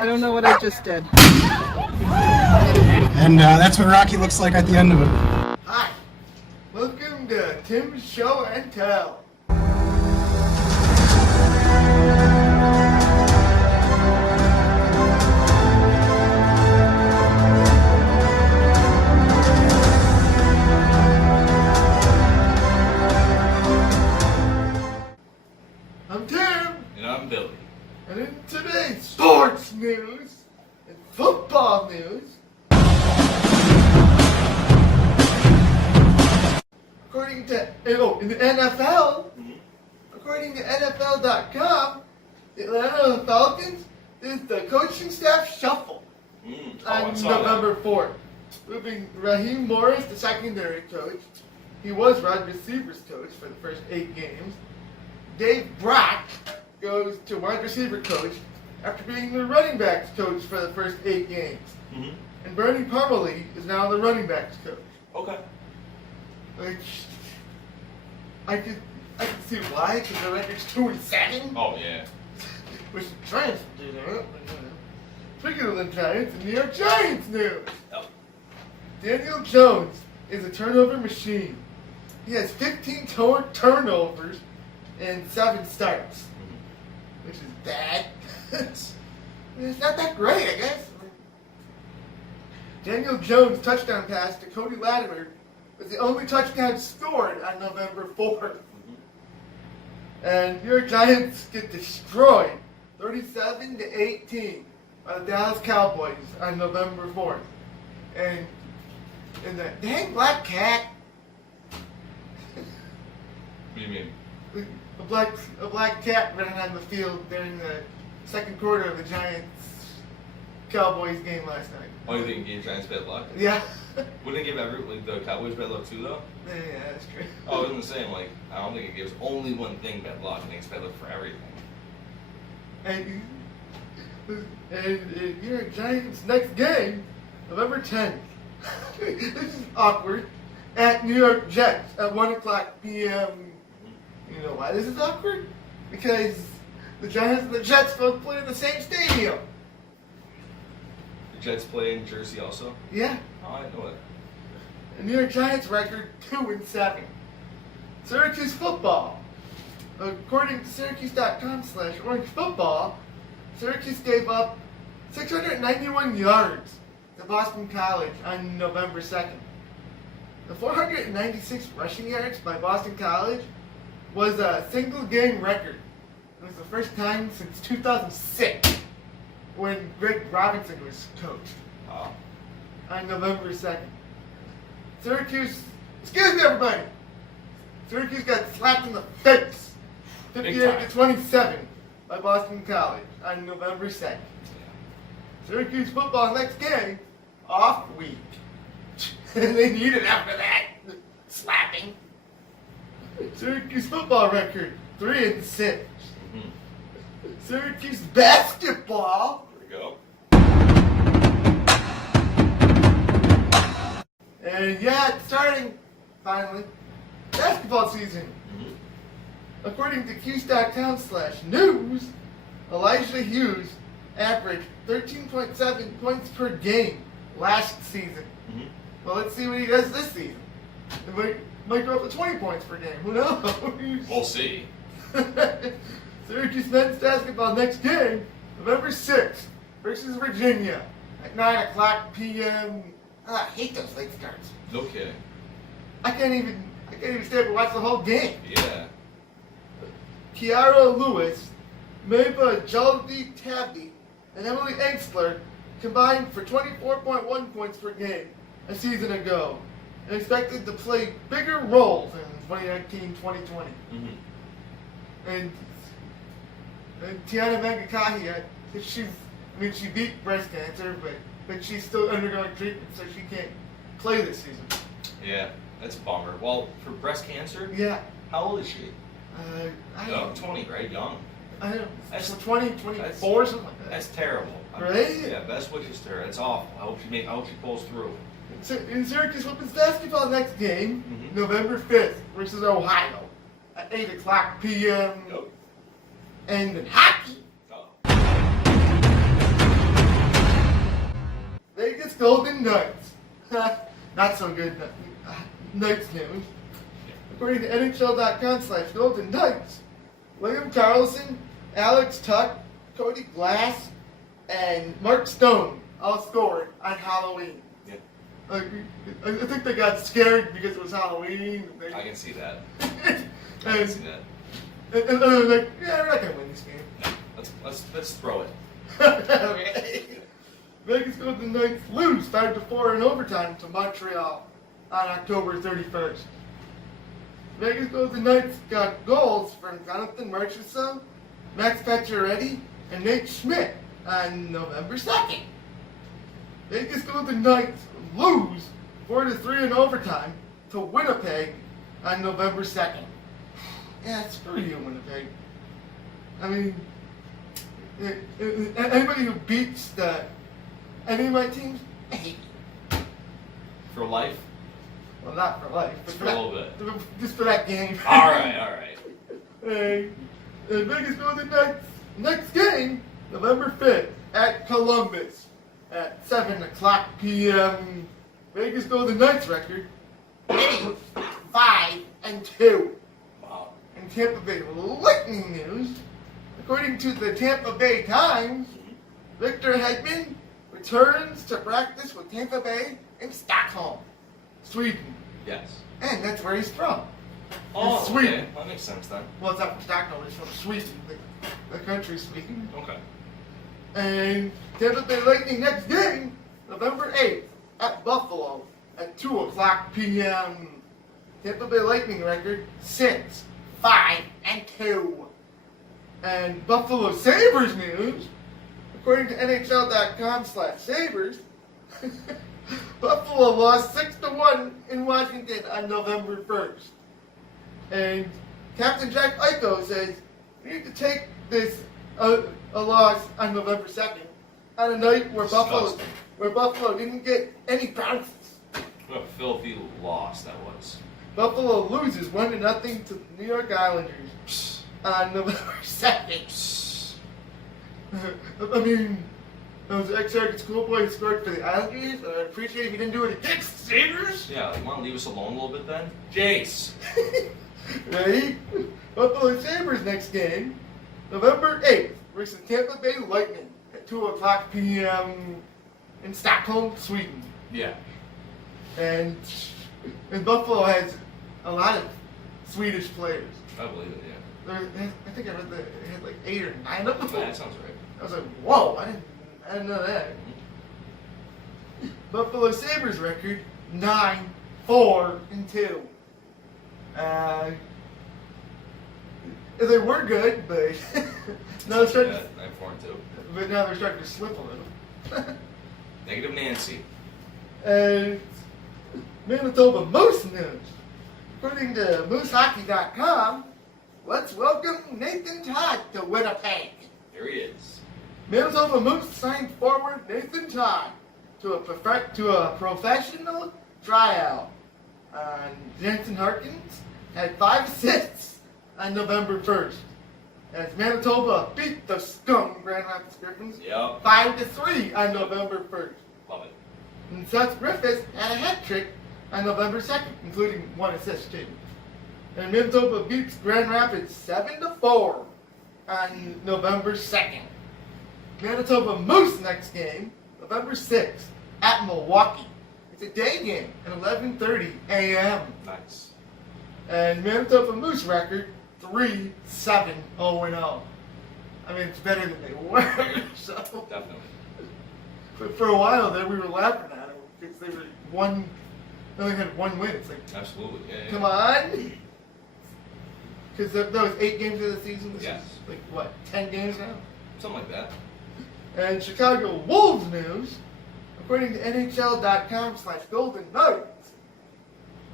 I don't know what I just did. And that's what Rocky looks like at the end of it. Hi, welcome to Tim's Show and Tell. I'm Tim. And I'm Billy. And in today's sports news and football news, according to in the NFL, according to NFL.com, the Atlanta Falcons is the coaching staff shuffle on November 4th. Moving Raheem Morris, the secondary coach. He was wide receivers coach for the first 8 games. Dave Brock goes to wide receiver coach after being the running backs coach for the first 8 games. And Bernie Parmalee is now the running backs coach. Okay. Which I could see why, because the record's 2-7. Oh, yeah. Which the Giants do that. Speaking of the Giants, the New York Giants news. Oh. Daniel Jones is a turnover machine. He has 15 turnovers and 7 starts, which is bad. It's not that great, I guess. Daniel Jones' touchdown pass to Cody Latimer was the only touchdown scored on November 4th. And New York Giants get destroyed 37-18 by the Dallas Cowboys on November 4th. And that dang black cat. What do you mean? A black cat ran on the field during the second quarter of the Giants-Cowboys game last night. Oh, you think gave Giants bad luck? Yeah. Wouldn't it give the Cowboys bad luck too, though? Yeah, that's true. Oh, I was gonna say, I don't think it gives only one thing bad luck. I think it's bad luck for everything. And New York Giants' next game, November 10th. This is awkward. At New York Jets at 1:00 p.m. You know why this is awkward? Because the Giants and the Jets both play in the same stadium. The Jets play in Jersey also? Yeah. Oh, I know it. The New York Giants record 2-7. Syracuse football. According to Syracuse.com/orangefootball, Syracuse gave up 691 yards to Boston College on November 2nd. The 496 rushing yards by Boston College was a single game record. It was the first time since 2006 when Greg Robinson was coach on November 2nd. Syracuse, excuse me everybody, Syracuse got slapped in the face 58-27 by Boston College on November 2nd. Syracuse football next game, off week. And they need it after that. Slapping. Syracuse football record, 3-6. Syracuse basketball. There we go. And yeah, it's starting, finally. Basketball season. According to Qs.com/news, Elijah Hughes averaged 13.7 points per game last season. Well, let's see what he does this season. It might go up to 20 points per game. Who knows? We'll see. Syracuse men's basketball next game, November 6th versus Virginia at 9:00 p.m. I hate those late starts. No kidding. I can't even stay up and watch the whole game. Yeah. Kiara Lewis, Meba Jaldi Tabby, and Emily Engstler combined for 24.1 points per game a season ago, and expected to play bigger roles in 2019-2020. And Tiana Mangakahi, she beat breast cancer, but she's still undergoing treatment, so she can't play this season. Yeah, that's a bummer. Well, for breast cancer? Yeah. How old is she? Young, 20, right? Young. I don't know. That's 20, 24, something like that. That's terrible. Right? Yeah, best wishes to her. It's awful. I hope she pulls through. In Syracuse women's basketball next game, November 5th versus Ohio at 8:00 p.m. Nope. And in hockey, Golden Knights. Not so good Knights news. According to NHL.com/Golden Knights, William Karlsson, Alex Tuck, Cody Glass, and Mark Stone all scored on Halloween. Yeah, I think they got scared because it was Halloween. I can see that. I and, can see that. and they're like, yeah, we're not gonna win this game. No, let's throw it. Okay. Vegas Golden Knights lose 5-4 in overtime to Montreal on October 31st. Vegas Golden Knights got goals from Jonathan Marchessault, Max Pacioretty, and Nate Schmidt on November 2nd. Vegas Golden Knights lose 4-3 in overtime to Winnipeg on November 2nd. Yeah, screw you, Winnipeg. I mean, anybody who beats any of my teams, I hate you. For life? Well, not for life, but For a little bit. just for that game. Alright. And Vegas Golden Knights next game, November 5th at Columbus at 7 o'clock p.m. Vegas Golden Knights record 8-5-2. Wow. In Tampa Bay Lightning news, according to the Tampa Bay Times, Victor Hedman returns to practice with Tampa Bay in Stockholm, Sweden. Yes. And that's where he's from. Oh, Sweden. okay. That makes sense then. Well, it's not from Stockholm, it's from Sweden, the country Sweden. Okay. And Tampa Bay Lightning next game, November 8th at Buffalo at 2 o'clock p.m. Tampa Bay Lightning record 6-5-2. And Buffalo Sabres news, according to NHL.com/Sabres, Buffalo lost 6-1 in Washington on November 1st. And Captain Jack Eichel says, we need to take this a loss on November 2nd on a night where Buffalo didn't get any bounces. What a filthy loss that was. Buffalo loses 1-0 to the New York Islanders on November 2nd. I mean, those ex-Syracuse schoolboy who scored for the Islanders, I'd appreciate if you didn't do it against the Sabres. Yeah, you want to leave us alone a little bit then? Jace! Right? Buffalo Sabres next game, November 8th, versus Tampa Bay Lightning at 2 o'clock p.m. in Stockholm, Sweden. Yeah. And Buffalo has a lot of Swedish players. I believe it, yeah. I think I read that it had like 8 or 9 of them. Yeah, that sounds right. I was like, whoa, I didn't know that. Buffalo Sabres record 9-4-2. They were good, but now they're starting. 9-4-2. But now they're starting to slip a little. Negative Nancy. And Manitoba Moose news. According to MooseHockey.com, let's welcome Nathan Todd to Winnipeg. Here he is. Manitoba Moose signed forward Nathan Todd to a professional tryout. Jensen Harkins had 5 assists on November 1st as Manitoba beat the scum Grand Rapids Griffins Yep. 5-3 on November 1st. Love it. And Seth Griffiths had a hat trick on November 2nd, including 1 assist too. And Manitoba beats Grand Rapids 7-4 on November 2nd. Manitoba Moose next game, November 6th at Milwaukee. It's a day game at 11:30 a.m. Nice. And Manitoba Moose record 3-7-0-0. I mean, it's better than they were. So, Definitely. but for a while there, we were laughing at them because they only had 1 win. It's like, Absolutely. Yeah. come on. Because that was 8 games of the season. This Yes. is like, what, 10 games now? Something like that. And Chicago Wolves news, according to NHL.com/Golden Knights,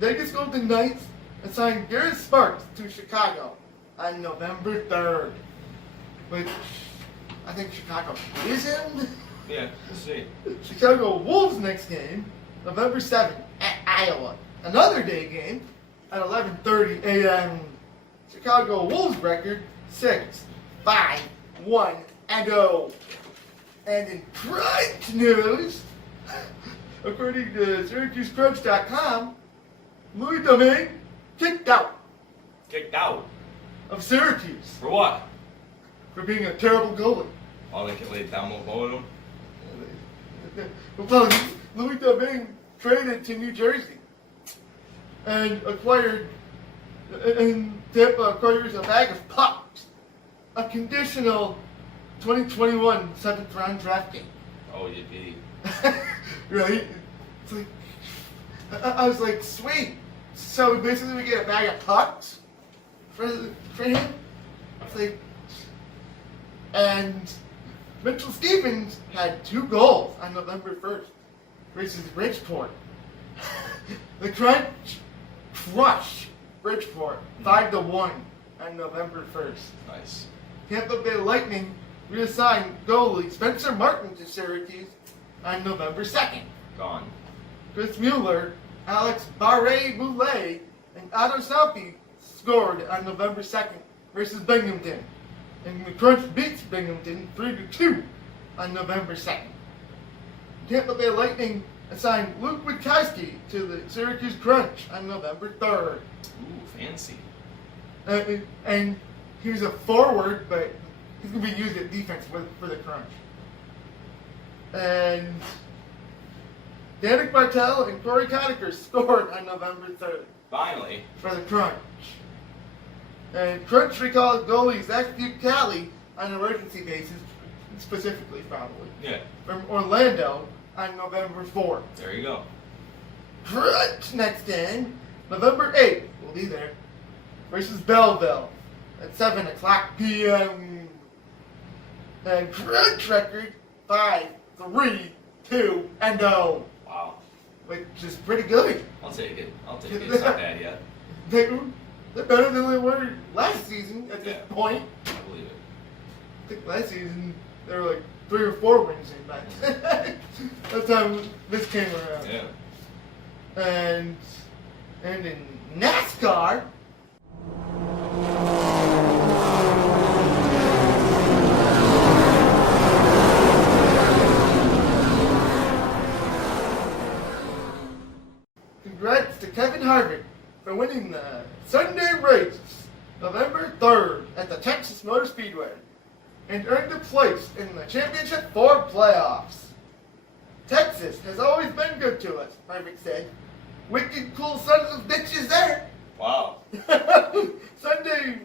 Vegas Golden Knights assigned Garrett Sparks to Chicago on November 3rd. Which, I think Chicago is him. Yeah, we'll see. Chicago Wolves next game, November 7th at Iowa. Another day game at 11:30 a.m. Chicago Wolves record 6-5-1-0. And in Crunch news, according to SyracuseCrunch.com, Louis Domingue kicked out Kicked out. of Syracuse For what? for being a terrible goalie. Oh, they can lay down mowing him? Well, Louis Domingue traded to New Jersey and Tampa acquires a bag of pucks, a conditional 2021 seventh round draft game. Oh, you be. Right? It's like, I was like, sweet. So basically, we get a bag of pucks for him. It's like, and Mitchell Stevens had 2 goals on November 1st versus Bridgeport. The Crunch crushed Bridgeport 5-1 on November 1st. Nice. Tampa Bay Lightning reassigned goalie Spencer Martin to Syracuse on November 2nd. Gone. Chris Mueller, Alex Barre-Boulet, and Otto Salpi scored on November 2nd versus Binghamton. And the Crunch beats Binghamton 3-2 on November 2nd. Tampa Bay Lightning assigned Luke Witkowski to the Syracuse Crunch on November 3rd. Ooh, fancy. And he's a forward, but he's going to be used at defense for the Crunch. And Danik Bartel and Corey Conacher scored on November 3rd Finally. for the Crunch. And Crunch recalled goalie Zach Bucali on an emergency basis, specifically probably, Yeah. from Orlando on November 4th. There you go. Crunch next in, November 8th, we'll be there, versus Belleville at 7 o'clock p.m. And Crunch record 5-3-2-0, Wow. which is pretty good. I'll take it. I'll take it. It's not bad yet. They're better than they were last season at this point. I believe it. I think last season they were like 3 or 4 wins in back. That's how this came around. Yeah. And in NASCAR, congrats to Kevin Harvick for winning the Sunday race November 3rd at the Texas Motor Speedway and earned a place in the Championship 4 playoffs. Texas has always been good to us, Harvick said. Wicked cool sons of bitches there. Wow. Sunday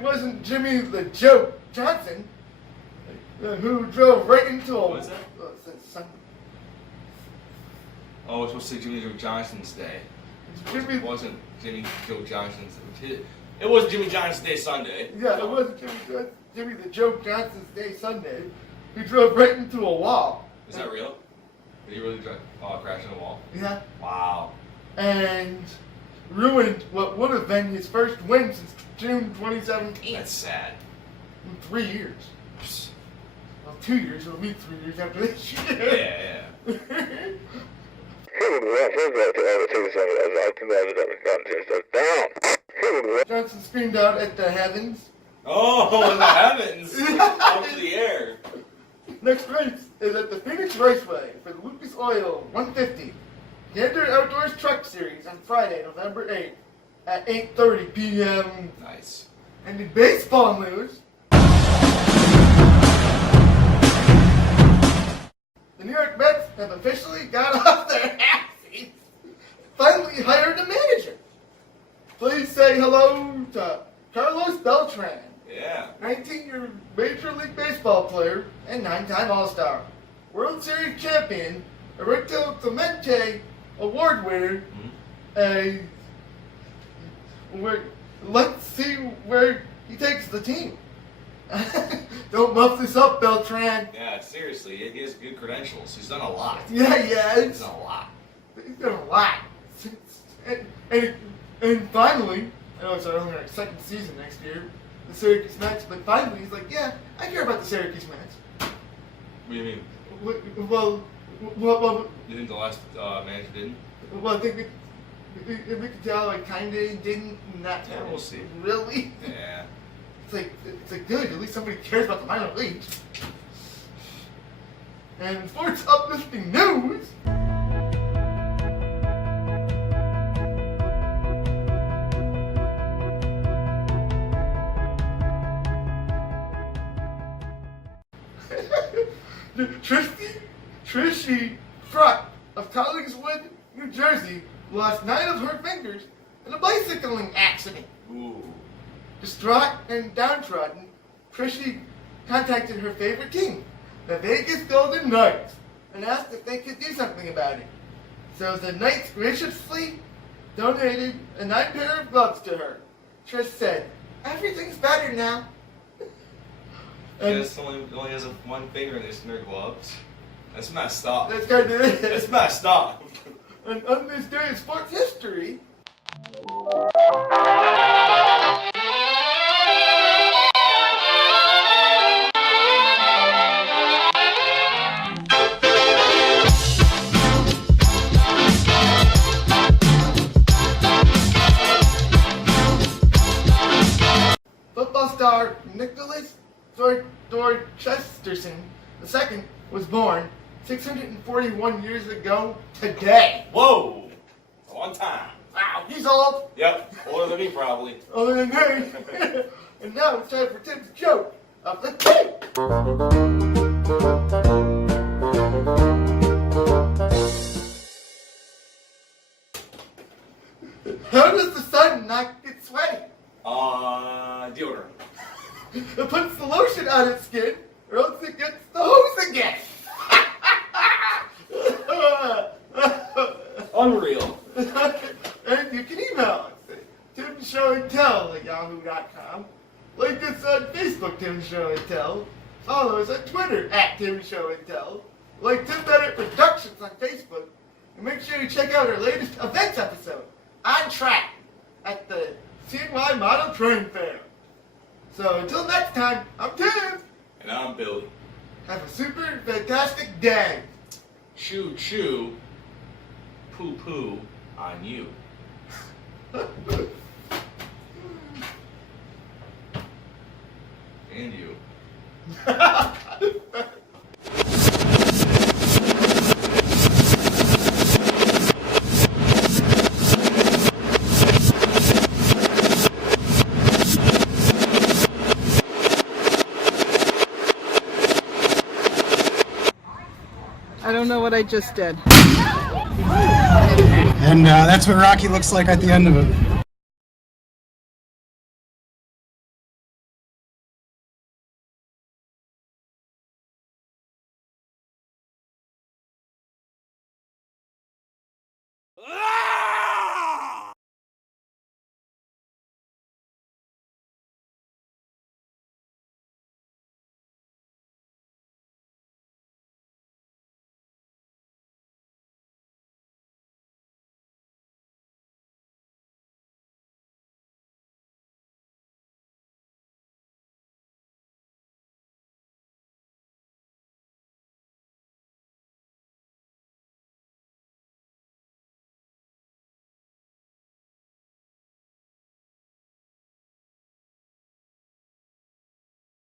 wasn't Jimmy the Joke Johnson, who drove right into a... What is that? It says Sunday. Oh, it's supposed to say Jimmy Joe Johnson's Day. It wasn't Jimmy Joe Johnson's. It was Jimmy Johnson's Day Sunday. Yeah, it wasn't Jimmy the Joke Johnson's Day Sunday. He drove right into a wall. Is that real? Did he really crash in a wall? Yeah. Wow. And ruined what would have been his first win since June 2017. That's sad. In 3 years. Well, 2 years. It'll be 3 years after this Yeah, year. yeah. Johnson screamed out at the heavens. Oh, in the heavens! Up to the air. Next race is at the Phoenix Raceway for the Lucas Oil 150 Gander Outdoors Truck Series on Friday, November 8th at 8:30 p.m. Nice. And in baseball news, the New York Mets have officially got off their asses, finally hired a manager. Please say hello to Carlos Beltran, Yeah. 19-year Major League Baseball player and 9-time All-Star, World Series champion, Ernesto Clemente Award winner. Let's see where he takes the team. Don't muff this up, Beltran. Yeah, seriously, he has good credentials. He's done a lot. Yeah, He's done a lot. He's done a lot. And finally, I know it's only our second season next year, the Syracuse Mets, but finally he's like, yeah, I care about the Syracuse Mets. What do you mean? Well, You think the last manager didn't? I think we could tell I kind of didn't, not Yeah, we'll see. Really? Yeah. It's like good, at least somebody cares about the minor leagues. And sports uplifting news. Trishy Fruck of Collingswood, New Jersey, lost 9 of her fingers in a bicycling accident. Ooh. Distraught and downtrodden, Trishy contacted her favorite team, the Vegas Golden Knights, and asked if they could do something about it. So the Knights graciously donated a 9 pair of gloves to her. Trish said, "Everything's better now." And Just only has one finger in her gloves. That's messed up. that's kind of it. That's messed up. And on this day in sports history, football star Nicholas Dorchesterson II was born 641 years ago today. Whoa! A long time. Wow, he's old. Yep. Older than me, probably. Older than me. And now it's time for Tim's joke of the day. How does the sun not get sweaty? Deodorant. It puts the lotion on its skin, or else it gets the hose again. Unreal. And you can email us at timshowandtell@yahoo.com. Like us on Facebook, Tim Show and Tell. Follow us on Twitter @TimShowandTell. Like Tim Bennett Productions on Facebook. And make sure you check out our latest events episode, On Track, at the CNY Model Train Fair. So until next time, I'm Tim. And I'm Billy. Have a super fantastic day. Choo choo. Poo poo on you. And you. I don't know what I just did. And that's what Rocky looks like at the end of it.